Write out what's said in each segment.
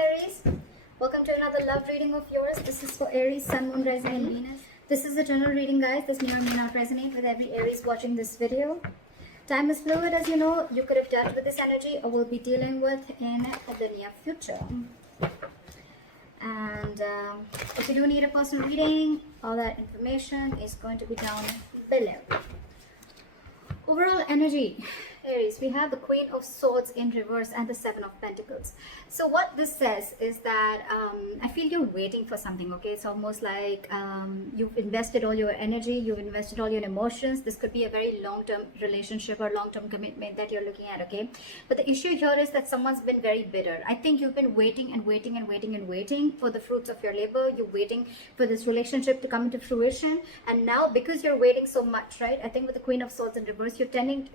Aries, welcome to another love reading of yours. This is for Aries, Sun, Moon, Rising and Venus. This is a general reading, guys. This may or may not resonate with every Aries watching this video. Time is fluid, as you know. You could have dealt with this energy or will be dealing with in the near future. And if you do need a personal reading, all that information is going to be down below. Overall energy, Aries, we have the Queen of Swords in reverse and the Seven of Pentacles. So what this says is that I feel you're waiting for something, okay? It's almost like you've invested all your energy, you've invested all your emotions. This could be a very long-term relationship or long-term commitment that you're looking at, okay? But the issue here is that someone's been very bitter. I think you've been waiting and waiting and waiting and waiting for the fruits of your labor. You're waiting for this relationship to come into fruition. And now, because you're waiting so much, right? I think with the Queen of Swords in reverse, you're tending,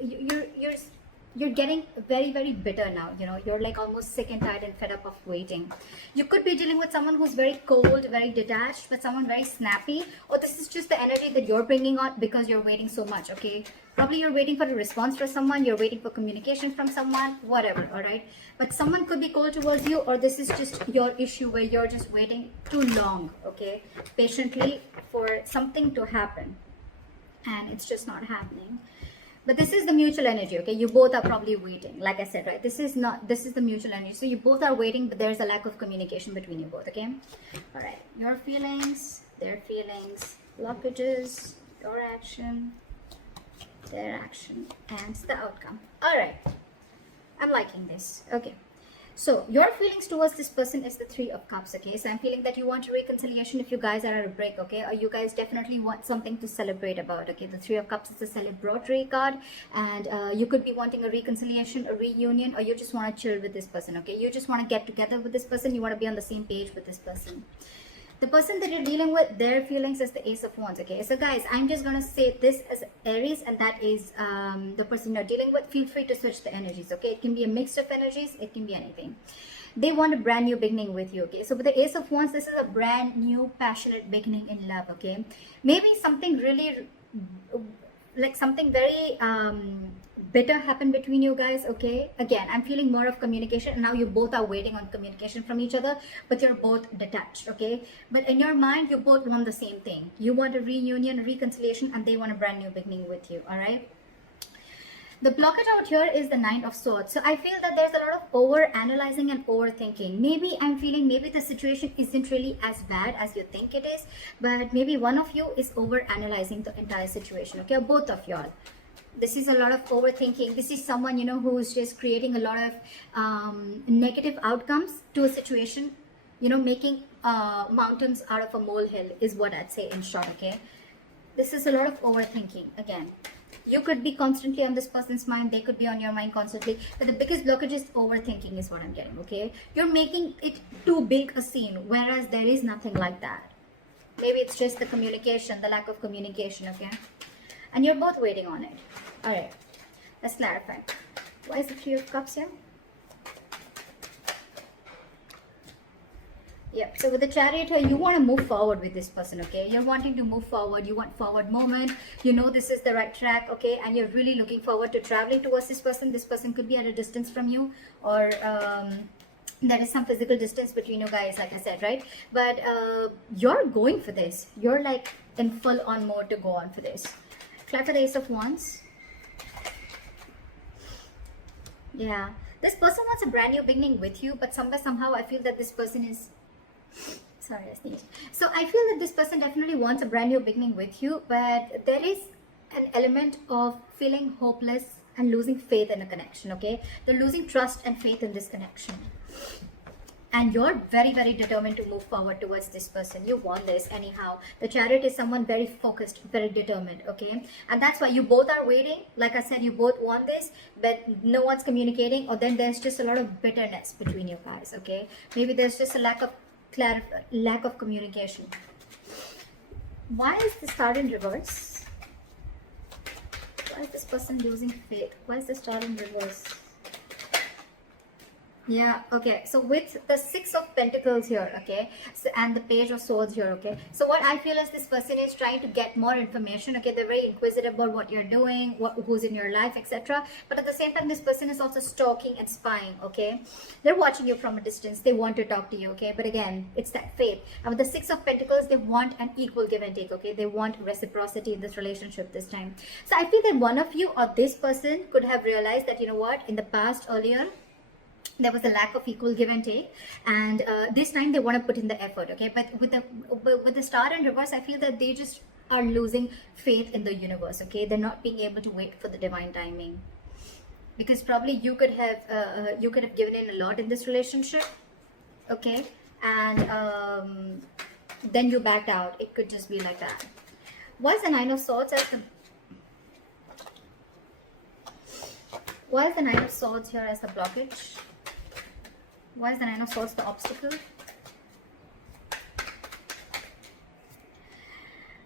you're getting very, very bitter now. You know, you're like almost sick and tired and fed up of waiting. You could be dealing with someone who's very cold, very detached, but someone very snappy. Or this is just the energy that you're bringing on because you're waiting so much, okay? Probably you're waiting for a response from someone, you're waiting for communication from someone, whatever, all right? But someone could be cold towards you, or this is just your issue where you're just waiting too long, okay? Patiently for something to happen. And it's just not happening. But this is the mutual energy, okay? You both are probably waiting, like I said, right? This is the mutual energy. So you both are waiting, but there's a lack of communication between you both, okay? All right, your feelings, their feelings, blockages, your action, their action, and the outcome. All right, I'm liking this, okay. So your feelings towards this person is the Three of Cups, okay? So I'm feeling that you want a reconciliation if you guys are at a break, okay? Or you guys definitely want something to celebrate about, okay? The Three of Cups is a celebratory card, and you could be wanting a reconciliation, a reunion, or you just want to chill with this person, okay? You just want to get together with this person. You want to be on the same page with this person. The person that you're dealing with, their feelings is the Ace of Wands, okay? So guys, I'm just going to say this as Aries, and that is the person you're dealing with. Feel free to switch the energies, okay? It can be a mix of energies. It can be anything. They want a brand new beginning with you, okay? So with the Ace of Wands, this is a brand new, passionate beginning in love, okay? Maybe something really, like something very bitter happened between you guys, okay? Again, I'm feeling more of communication, and now you both are waiting on communication from each other, but you're both detached, okay? But in your mind, you both want the same thing. You want a reunion, a reconciliation, and they want a brand new beginning with you, all right? The blockage out here is the Nine of Swords. So I feel that there's a lot of over-analyzing and overthinking. Maybe I'm feeling maybe the situation isn't really as bad as you think it is, but maybe one of you is over-analyzing the entire situation, okay? Or both of y'all. This is a lot of overthinking. This is someone, you know, who's just creating a lot of negative outcomes to a situation, you know, making mountains out of a molehill is what I'd say in short, okay? This is a lot of overthinking. Again, you could be constantly on this person's mind. They could be on your mind constantly. But the biggest blockage is overthinking is what I'm getting, okay? You're making it too big a scene, whereas there is nothing like that. Maybe it's just the communication, the lack of communication, okay? And you're both waiting on it. All right, let's clarify. Why is the Three of Cups here? Yep, so with the Chariot here, you want to move forward with this person, okay? You're wanting to move forward. You want forward movement. You know this is the right track, okay? And you're really looking forward to traveling towards this person. This person could be at a distance from you, or there is some physical distance between you guys, like I said, right? But you're going for this. You're like in full-on mode to go on for this. Clap for the Ace of Wands. Yeah, this person wants a brand new beginning with you, but somehow I feel that this person is, sorry, I sneezed. So I feel that this person definitely wants a brand new beginning with you, but there is an element of feeling hopeless and losing faith in a connection, okay? They're losing trust and faith in this connection. And you're very, very determined to move forward towards this person. You want this anyhow. The Chariot is someone very focused, very determined, okay? And that's why you both are waiting. Like I said, you both want this, but no one's communicating, or then there's just a lot of bitterness between you guys, okay? Maybe there's just a lack of communication. Why is the Star in reverse? Why is this person losing faith? Why is the Star in reverse? Yeah, okay. So with the Six of Pentacles here, okay, so, and the Page of Swords here, okay. So what I feel is this person is trying to get more information, okay. They're very inquisitive about what you're doing, who's in your life, etc. But at the same time, this person is also stalking and spying, okay. They're watching you from a distance. They want to talk to you, okay. But again, it's that faith. And with the Six of Pentacles, they want an equal give and take, okay. They want reciprocity in this relationship this time. So I feel that one of you or this person could have realized that, you know what, in the past earlier, there was a lack of equal give and take, and this time they want to put in the effort, okay. But with the Star in reverse, I feel that they just are losing faith in the universe, okay. They're not being able to wait for the divine timing, because probably you could have given in a lot in this relationship, okay, and then you backed out. It could just be like that. Why is the Nine of Swords as the Why is the Nine of Swords here as the blockage? Why is the Nine of Swords the obstacle?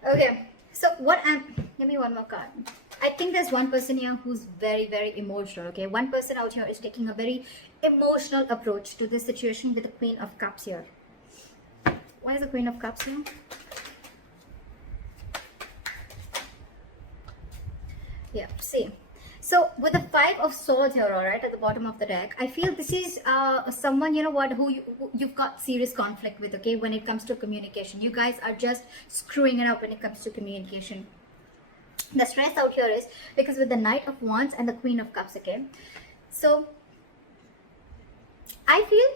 Okay, so give me one more card. I think there's one person here who's very, very emotional, okay? One person out here is taking a very emotional approach to this situation with the Queen of Cups here. Why is the Queen of Cups here? Yeah, see. So with the Five of Swords here, all right, at the bottom of the deck, I feel this is someone, you know what, who you've got serious conflict with, okay, when it comes to communication. You guys are just screwing it up when it comes to communication. The stress out here is because with the Knight of Wands and the Queen of Cups, okay. So I feel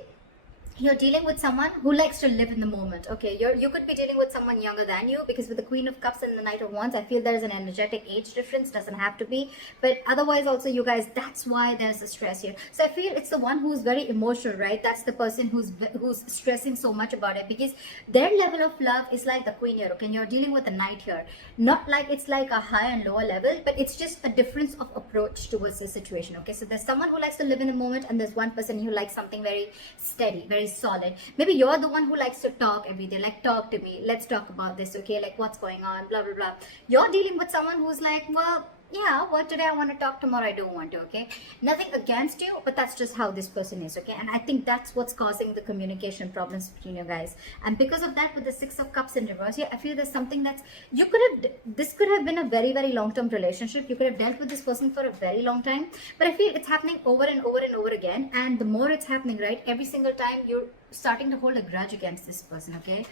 you're dealing with someone who likes to live in the moment, okay. You could be dealing with someone younger than you, because with the Queen of Cups and the Knight of Wands, I feel there is an energetic age difference. Doesn't have to be, but otherwise also, you guys, that's why there's a stress here. So I feel it's the one who's very emotional, right? That's the person who's stressing so much about it, because their level of love is like the Queen here, okay. And you're dealing with the Knight here, not like it's like a high and lower level, but it's just a difference of approach towards the situation, okay. So there's someone who likes to live in the moment, and there's one person who likes something very steady, very solid. Maybe you're the one who likes to talk every day, like, talk to me, let's talk about this, okay, like what's going on, blah blah blah. You're dealing with someone who's like, well, yeah, what today I want to talk, tomorrow I don't want to, okay. Nothing against you, but that's just how this person is, okay. And I think that's what's causing the communication problems between you guys. And because of that, with the Six of Cups in reverse here, I feel there's something that's, this could have been a very, very long-term relationship. You could have dealt with this person for a very long time, but I feel it's happening over and over and over again. And the more it's happening, right, every single time you're starting to hold a grudge against this person, okay.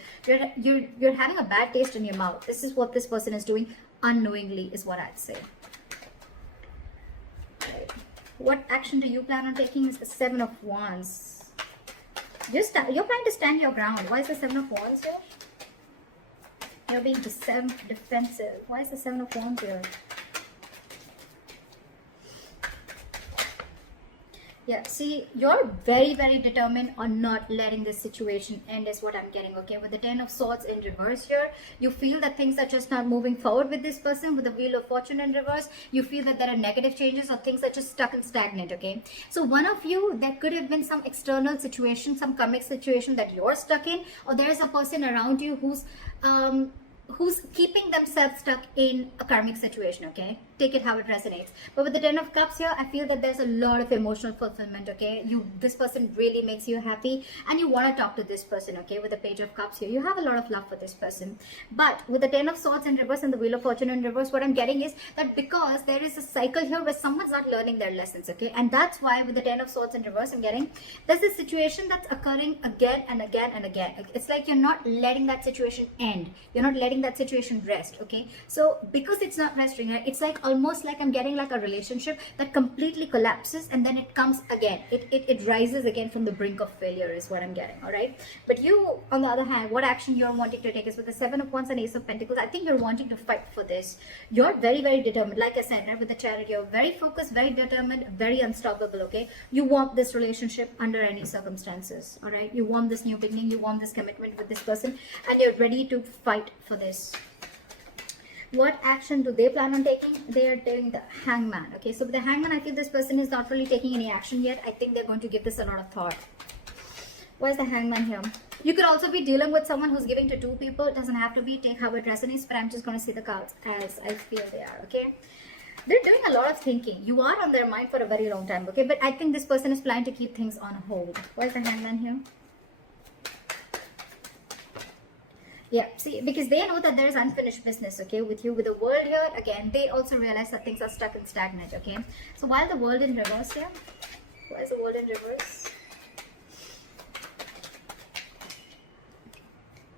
You're having a bad taste in your mouth. This is what this person is doing unknowingly, is what I'd say. What action do you plan on taking? Is the Seven of Wands. You're trying to stand your ground. Why is the Seven of Wands here? You're being defensive. Why is the Seven of Wands here? Yeah, see, you're very, very determined on not letting this situation end, is what I'm getting, okay. With the Ten of Swords in reverse here, you feel that things are just not moving forward with this person. With the Wheel of Fortune in reverse, you feel that there are negative changes or things are just stuck and stagnant, okay. So one of you, there could have been some external situation, some karmic situation that you're stuck in, or there's a person around you who's keeping themselves stuck in a karmic situation, okay. Take it how it resonates. But with the Ten of Cups here, I feel that there's a lot of emotional fulfillment, okay. This person really makes you happy, and you want to talk to this person, okay. With the Page of Cups here, you have a lot of love for this person. But with the Ten of Swords in reverse and the Wheel of Fortune in reverse, what I'm getting is that because there is a cycle here where someone's not learning their lessons, okay. And that's why with the Ten of Swords in reverse, I'm getting there's a situation that's occurring again and again and again. It's like you're not letting that situation end. You're not letting that situation rest, okay. So because it's not resting, right, it's like almost like I'm getting like a relationship that completely collapses, and then it comes again, it rises again from the brink of failure, is what I'm getting. All right, but you, on the other hand, what action you're wanting to take is with the Seven of Wands and Ace of Pentacles. I think you're wanting to fight for this. You're very, very determined, like I said, right, with the Chariot, you're very focused, very determined, very unstoppable, okay. You want this relationship under any circumstances. All right, you want this new beginning, you want this commitment with this person, and you're ready to fight for this. What action do they plan on taking? They are doing the Hangman, okay. So with the Hangman, I feel this person is not really taking any action yet. I think they're going to give this a lot of thought. Why is the Hangman here? You could also be dealing with someone who's giving to two people. It doesn't have to be, take how it resonates, but I'm just going to see the cards as I feel they are, okay. They're doing a lot of thinking. You are on their mind for a very long time, okay? But I think this person is planning to keep things on hold. Why is the Hangman here? Yeah, see, because they know that there is unfinished business, okay, with you. With the world here, again, they also realize that things are stuck and stagnant, okay? So while the world in reverse here, why is the world in reverse?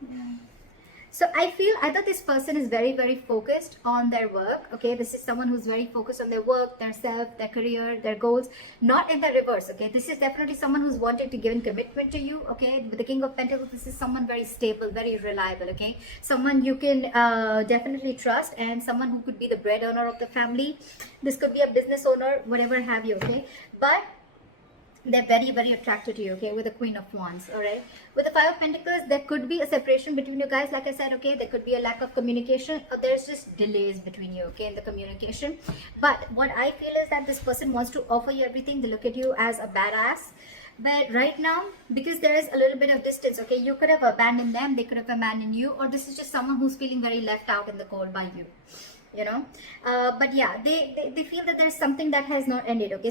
Yeah. So I feel either this person is very, very focused on their work, okay? This is someone who's very focused on their work, their self, their career, their goals, not in the reverse, okay? This is definitely someone who's wanting to give in commitment to you, okay? With the King of Pentacles, this is someone very stable, very reliable, okay? Someone you can definitely trust, and someone who could be the bread earner of the family. This could be a business owner, whatever have you, okay? But they're very, very attracted to you, okay, with the Queen of Wands, all right? With the Five of Pentacles, there could be a separation between you guys, like I said, okay? There could be a lack of communication, or there's just delays between you, okay, in the communication. But what I feel is that this person wants to offer you everything. They look at you as a badass. But right now, because there is a little bit of distance, okay, you could have abandoned them, they could have abandoned you, or this is just someone who's feeling very left out in the cold by you, you know. But yeah, they feel that there's something that has not ended, okay?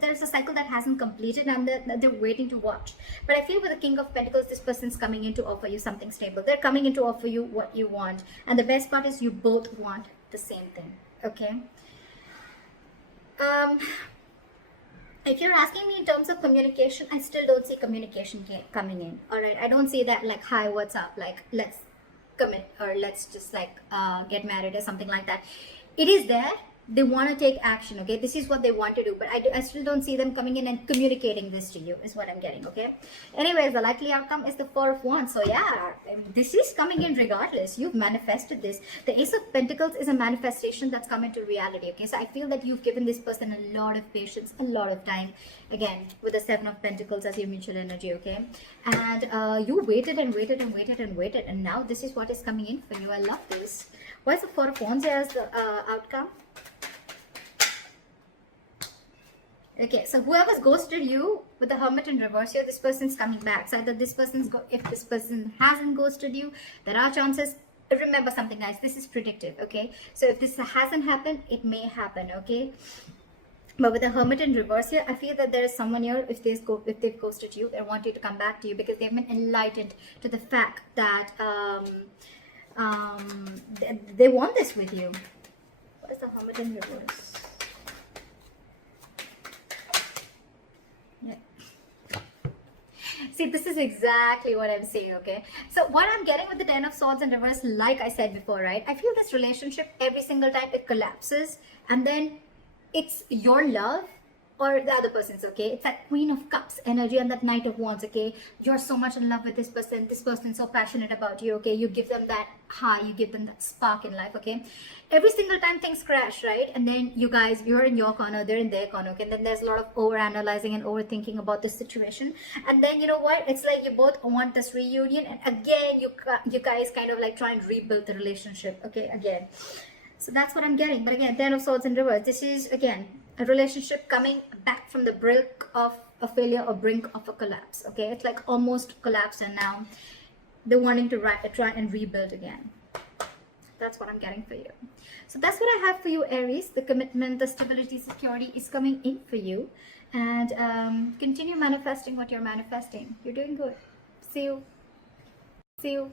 There's a cycle that hasn't completed, and they're waiting to watch. But I feel with the King of Pentacles, this person's coming in to offer you something stable. They're coming in to offer you what you want, and the best part is you both want the same thing, okay? If you're asking me in terms of communication, I still don't see communication coming in, all right? I don't see that like, hi, what's up, like, let's commit, or let's just like get married or something like that. It is there. They want to take action, okay? This is what they want to do, but I still don't see them coming in and communicating this to you, is what I'm getting, okay? Anyways, the likely outcome is the Four of Wands. So yeah, this is coming in regardless. You've manifested this. The Ace of Pentacles is a manifestation that's come into reality, okay? So I feel that you've given this person a lot of patience, a lot of time, again, with the Seven of Pentacles as your mutual energy, okay? And you waited and waited and waited and waited, and now this is what is coming in for you. I love this. Why is the Four of Wands as the outcome? Okay, so whoever's ghosted you with the Hermit in reverse here, this person's coming back. So either this person's if this person hasn't ghosted you, there are chances. Remember something, guys, this is predictive, okay? So if this hasn't happened, it may happen, okay? But with the Hermit in reverse here, I feel that there is someone here, if they've ghosted you, they want you to come back to you because they've been enlightened to the fact that they want this with you. What is the Hermit in reverse? Yeah. See, this is exactly what I'm saying, okay? So what I'm getting with the Ten of Swords in reverse, like I said before, right? I feel this relationship, every single time it collapses, and then it's your love or the other person's, okay? It's that Queen of Cups energy and that Knight of Wands, okay? You're so much in love with this person's so passionate about you, okay? You give them that high, you give them that spark in life, okay? Every single time things crash, right? And then you guys, you're in your corner, they're in their corner, okay? And then there's a lot of over-analyzing and overthinking about this situation. And then, you know what? It's like you both want this reunion, and again, you guys kind of like try and rebuild the relationship, okay? Again. So that's what I'm getting. But again, Ten of Swords in reverse. This is, again, a relationship coming back from the brink of a failure or brink of a collapse, okay? It's like almost collapsed, and now they're wanting to try and rebuild again. That's what I'm getting for you. So that's what I have for you, Aries. The commitment, the stability, security is coming in for you. And continue manifesting what you're manifesting. You're doing good. See you. See you.